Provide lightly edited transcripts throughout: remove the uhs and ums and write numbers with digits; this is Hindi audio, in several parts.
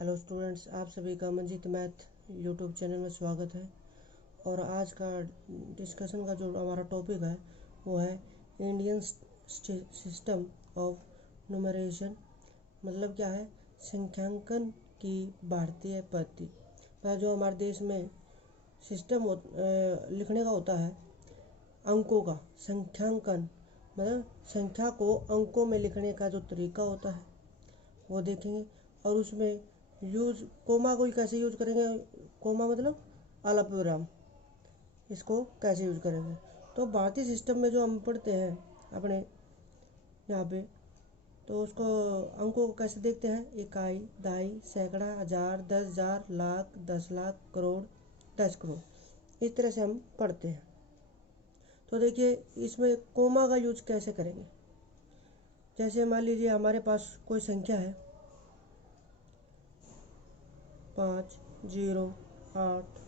हेलो स्टूडेंट्स, आप सभी का मंजीत मैथ यूट्यूब चैनल में स्वागत है। और आज का डिस्कशन का जो हमारा टॉपिक है वो है इंडियन सिस्टम ऑफ न्यूमरेशन। मतलब क्या है? संख्यांकन की भारतीय पद्धति। जो हमारे देश में सिस्टम लिखने का होता है अंकों का, संख्यांकन मतलब संख्या को अंकों में लिखने का जो तरीका होता है वो देखेंगे। और उसमें यूज कोमा को कैसे यूज करेंगे, कोमा मतलब अल्पविराम, इसको कैसे यूज करेंगे। तो भारतीय सिस्टम में जो हम पढ़ते हैं अपने यहाँ पे, तो उसको अंकों को कैसे देखते हैं? इकाई, दहाई, सैकड़ा, हजार, 10,000, लाख, 10 लाख, करोड़, 10 करोड़, इस तरह से हम पढ़ते हैं। तो देखिए इसमें कोमा का यूज कैसे करेंगे। जैसे मान लीजिए हमारे पास कोई संख्या है 5, 0, 8,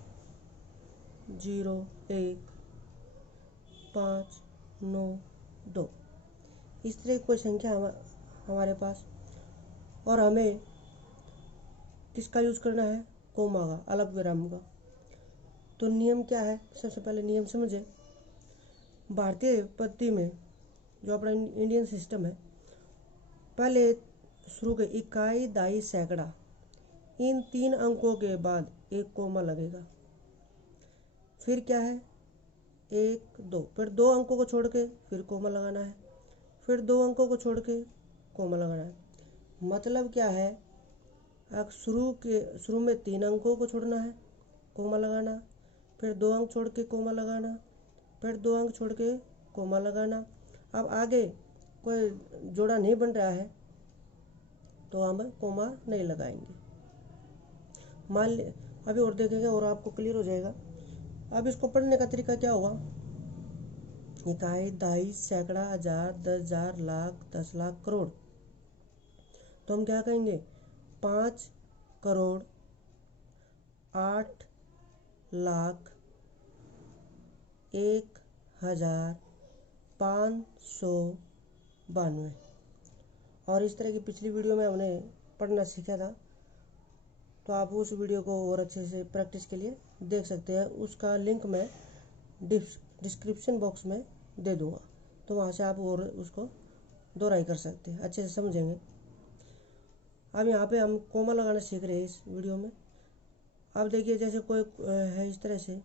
0, 1, 5, 9, 2, इस तरह की कोई संख्या हमारे पास, और हमें किसका यूज करना है? कोमा का, अल्पविराम का। तो नियम क्या है? सबसे पहले नियम समझे। भारतीय पद्धति में जो अपना इंडियन सिस्टम है, पहले शुरू के इकाई, दहाई, सैकड़ा, इन 3 अंकों के बाद एक कोमा लगेगा। फिर क्या है? 1, 2, फिर 2 अंकों को छोड़ के फिर कोमा लगाना है, फिर 2 अंकों को छोड़ के कोमा लगाना है। मतलब क्या है? शुरू में 3 अंकों को छोड़ना है, कोमा लगाना, फिर 2 अंक छोड़ के कोमा लगाना, फिर 2 अंक छोड़ के कोमा लगाना। अब आगे कोई जोड़ा नहीं बन रहा है तो हम कोमा नहीं लगाएंगे। मान ले अभी और देखेंगे और आपको क्लियर हो जाएगा। अब इसको पढ़ने का तरीका क्या होगा? इकाई, दहाई, सैकड़ा, हजार, 10,000, लाख, 10 लाख, करोड़। तो हम क्या कहेंगे? 5 करोड़ 8 लाख 1,592। और इस तरह की पिछली वीडियो में हमने पढ़ना सीखा था, तो आप उस वीडियो को और अच्छे से प्रैक्टिस के लिए देख सकते हैं। उसका लिंक मैं डिस्क्रिप्शन बॉक्स में दे दूँगा, तो वहाँ से आप और उसको दोहराई कर सकते हैं, अच्छे से समझेंगे। अब यहाँ पे हम कोमा लगाना सीख रहे हैं इस वीडियो में। अब देखिए जैसे कोई है इस तरह से,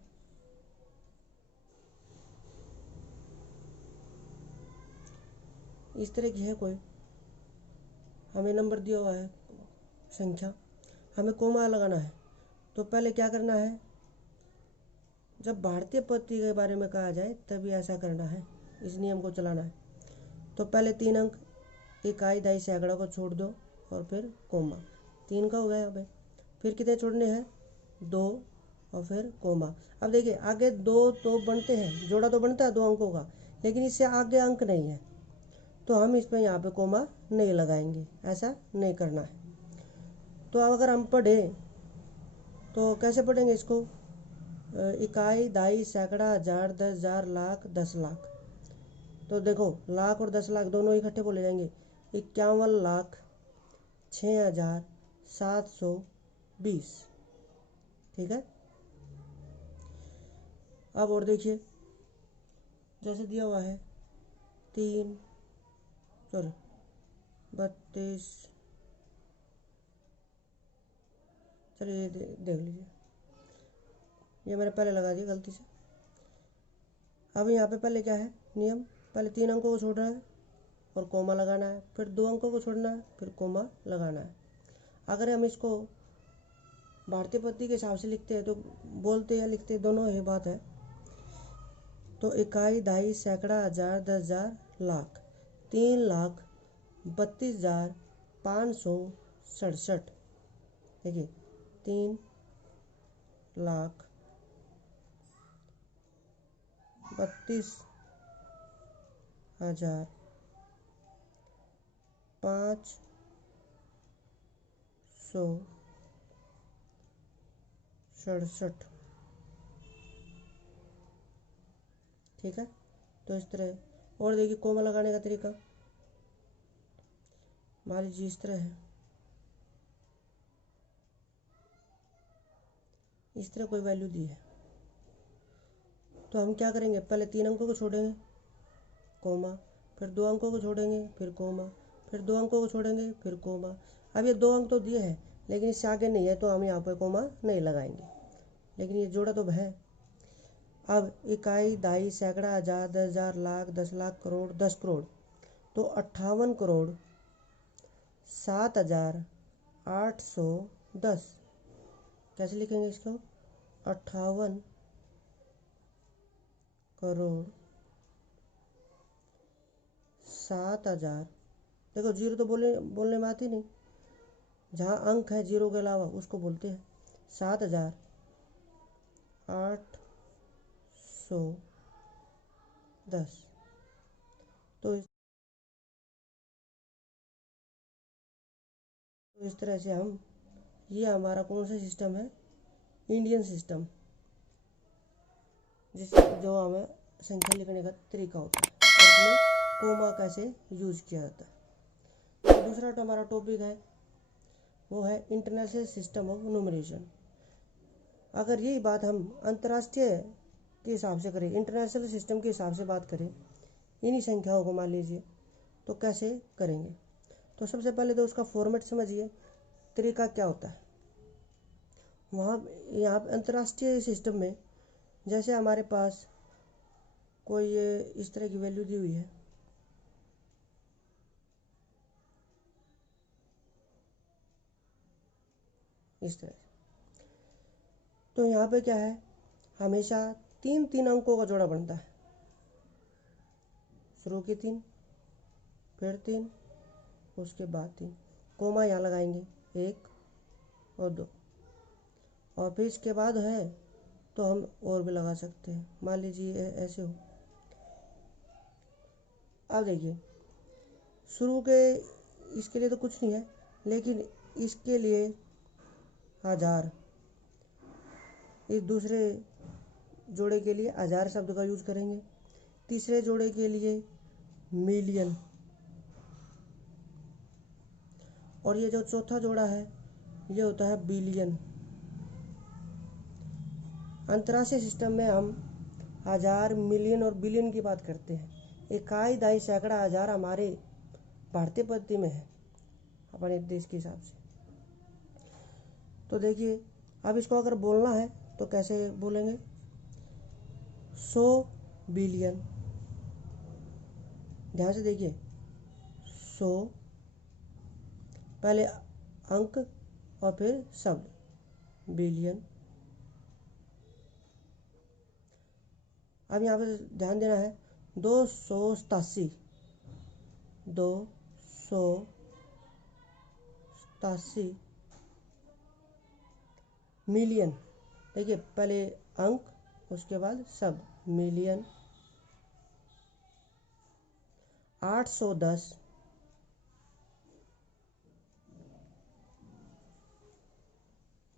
इस तरह की है कोई, हमें नंबर दिया हुआ है संख्या, हमें कोमा लगाना है। तो पहले क्या करना है? जब भारतीय पद्धति के बारे में कहा जाए तभी ऐसा करना है, इस नियम को चलाना है। तो पहले 3 अंक इकाई, दहाई, सैकड़ा को छोड़ दो और फिर कोमा, 3 का हो गया। अब फिर कितने छोड़ने हैं? 2 और फिर कोमा। अब देखिए आगे 2 तो बनते हैं, जोड़ा तो बनता है 2 अंकों का, लेकिन इससे आगे अंक नहीं है, तो हम इसमें यहाँ पे कोमा नहीं लगाएंगे, ऐसा नहीं करना है। तो अब अगर हम पढ़े तो कैसे पढ़ेंगे इसको? इकाई, दहाई, सैकड़ा, हजार, 10,000, लाख, 10 लाख। तो देखो लाख और 10 लाख दोनों इकट्ठे बोले जाएंगे। 51,06,720। ठीक है। अब और देखिए जैसे दिया हुआ है 32, चलिए देख लीजिए, ये मैंने पहले लगा दिया गलती से। अब यहाँ पे पहले क्या है नियम? पहले 3 अंकों को छोड़ना है और कोमा लगाना है, फिर 2 अंकों को छोड़ना है, फिर कोमा लगाना है। अगर हम इसको भारतीय पद्धति के हिसाब से लिखते हैं तो बोलते या लिखते दोनों ही बात है। तो इकाई, दहाई, सैकड़ा, हजार, 10,000, लाख, 3,32,567। देखिए 3,32,567। ठीक है। तो इस तरह और देखिए कोमा लगाने का तरीका, मान लीजिए इस तरह है, इस तरह कोई वैल्यू दी है, तो हम क्या करेंगे, पहले 3 अंकों को छोड़ेंगे कोमा, फिर 2 अंकों को छोड़ेंगे फिर कोमा, फिर 2 अंकों को छोड़ेंगे फिर कोमा। अब ये 2 अंक तो दिए हैं लेकिन इससे आगे नहीं है, तो हम यहाँ पर कोमा नहीं लगाएंगे, लेकिन ये जोड़ा तो है। अब इकाई, दहाई, सैकड़ा, हज़ार, 10,000, लाख, 10 लाख, करोड़, 10 करोड़, तो 58 करोड़ 7,810। कैसे लिखेंगे इसको, 58 करोड़ 7,000। देखो जीरो तो बोलने में आती नहीं, जहाँ अंक है जीरो के अलावा उसको बोलते हैं। 7,810। तो इस तरह से हम, ये हमारा कौन सा सिस्टम है, इंडियन सिस्टम, जो हमें संख्या लिखने का तरीका होता है, और उसमें कोमा कैसे यूज किया जाता है। तो दूसरा तो हमारा टॉपिक है वो है इंटरनेशनल सिस्टम ऑफ न्यूमरेशन। अगर यही बात हम अंतर्राष्ट्रीय के हिसाब से करें, इंटरनेशनल सिस्टम के हिसाब से बात करें, इन्हीं संख्याओं को मान लीजिए, तो कैसे करेंगे। तो सबसे पहले तो उसका फॉर्मेट समझिए, तरीका क्या होता है। वहाँ यहाँ अंतर्राष्ट्रीय सिस्टम में जैसे हमारे पास कोई इस तरह की वैल्यू दी हुई है, इस तरह, तो यहाँ पे क्या है, हमेशा 3 अंकों का जोड़ा बनता है। शुरू के 3, फिर 3, उसके बाद 3, कोमा यहाँ लगाएंगे 1 और 2, और फिर इसके बाद है तो हम और भी लगा सकते हैं, मान लीजिए ऐसे हो। अब देखिए शुरू के, इसके लिए तो कुछ नहीं है, लेकिन इसके लिए 1000, इस दूसरे जोड़े के लिए 1000 शब्द का यूज करेंगे, तीसरे जोड़े के लिए मिलियन, और ये जो चौथा जोड़ा है ये होता है बिलियन। अंतर्राष्ट्रीय सिस्टम में हम 1000, मिलियन और बिलियन की बात करते हैं। इकाई, दहाई, सैकड़ा, हज़ार हमारे भारतीय पद्धति में है, अपने देश के हिसाब से। तो देखिए अब इसको अगर बोलना है तो कैसे बोलेंगे, 100 बिलियन। ध्यान से देखिए, 100 पहले अंक और फिर शब्द, बिलियन। अब यहाँ पे ध्यान देना है, 287, 287 मिलियन। देखिए पहले अंक उसके बाद शब्द, मिलियन। 810,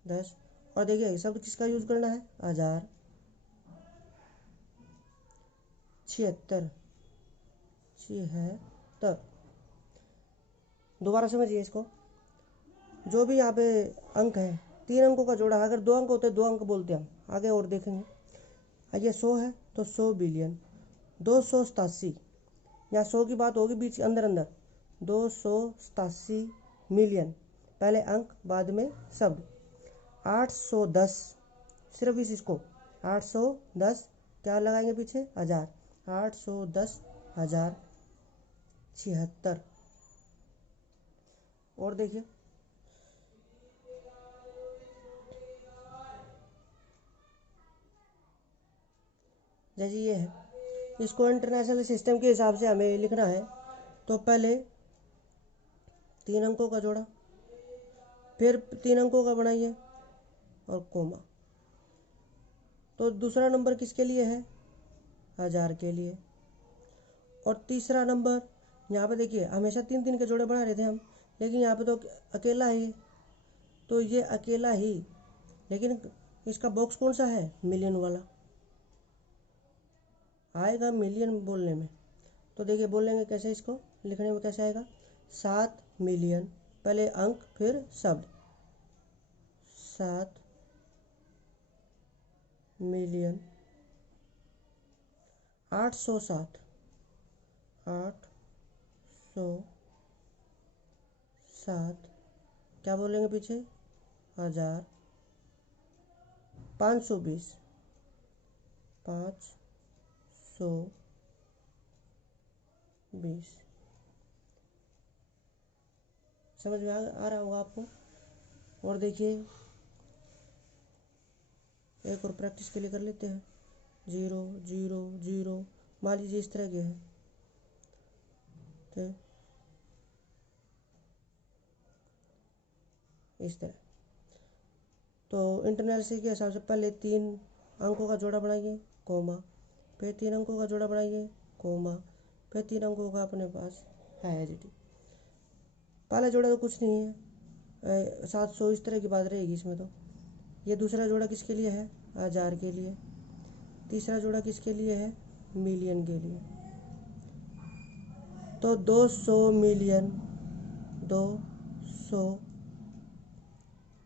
10, और देखिए शब्द किसका यूज करना है, 1000। 76, 76। दोबारा समझिए इसको, जो भी यहाँ पे अंक है, 3 अंकों का जोड़ा है, अगर 2 अंक होते 2 अंक बोलते हम, आगे और देखेंगे। ये 100 है तो 100 बिलियन। 287, यहाँ 100 की बात होगी बीच अंदर अंदर, 287 मिलियन, पहले अंक बाद में शब्द। 810, सिर्फ इसको 810 क्या लगाएंगे पीछे, 1000, 810,000, 76। और देखिए जैसे ये है, इसको इंटरनेशनल सिस्टम के हिसाब से हमें लिखना है, तो पहले 3 अंकों का जोड़ा, फिर 3 अंकों का बनाइए और कोमा। तो दूसरा नंबर किसके लिए है, 1000 के लिए। और तीसरा नंबर यहाँ पे देखिए, हमेशा 3 के जोड़े बना रहे थे हम, लेकिन यहाँ पे तो अकेला है, तो ये अकेला ही, लेकिन इसका बॉक्स कौन सा है, मिलियन वाला आएगा मिलियन बोलने में। तो देखिए बोलेंगे कैसे, इसको लिखने में कैसे आएगा, 7 मिलियन, पहले अंक फिर शब्द, 7 मिलियन 807 क्या बोलेंगे पीछे 1000 520 520 समझ में आ रहा होगा आपको। और देखिए एक और प्रैक्टिस के लिए कर लेते हैं। 0 0 0 मान लीजिए इस तरह के हैं तो इस तरह। तो इंटरनल से के हिसाब से पहले 3 अंकों का जोड़ा बनाइए कोमा, फिर 3 अंकों का जोड़ा बनाइए कोमा, फिर 3 अंकों का अपने पास है एच। पहला जोड़ा तो कुछ नहीं है 700 इस तरह की बात रहेगी इसमें। तो ये दूसरा जोड़ा किसके लिए है 1000 के लिए, तीसरा जोड़ा किसके लिए है मिलियन के लिए। तो 200 मिलियन 200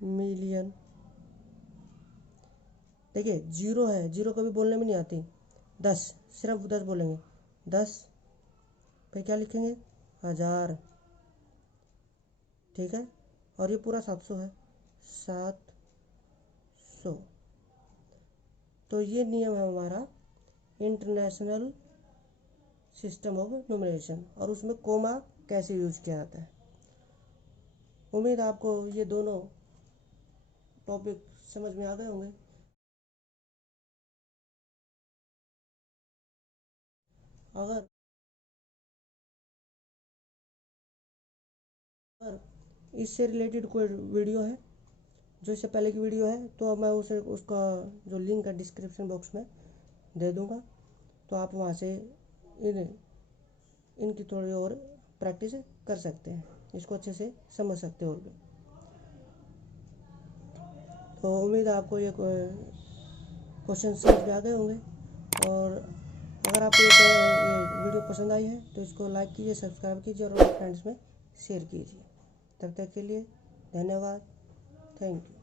मिलियन। देखिए 0 है, 0 कभी बोलने में नहीं आती। 10 सिर्फ 10 बोलेंगे 10, फिर क्या लिखेंगे 1000, ठीक है। और ये पूरा 700 है 700। तो ये नियम है हमारा इंटरनेशनल सिस्टम ऑफ न्यूमरेशन, और उसमें कोमा कैसे यूज किया जाता है। उम्मीद आपको ये दोनों टॉपिक समझ में आ गए होंगे। अगर इससे रिलेटेड कोई वीडियो है जो इससे पहले की वीडियो है तो अब मैं उसका जो लिंक है डिस्क्रिप्शन बॉक्स में दे दूँगा, तो आप वहाँ से इनकी थोड़ी और प्रैक्टिस कर सकते हैं, इसको अच्छे से समझ सकते हो और भी। तो उम्मीद है आपको ये क्वेश्चन समझ में आ गए होंगे। और अगर आपको ये वीडियो पसंद आई है तो इसको लाइक कीजिए, सब्सक्राइब कीजिए और अपने फ्रेंड्स में शेयर कीजिए। तब तक के लिए धन्यवाद, थैंक यू।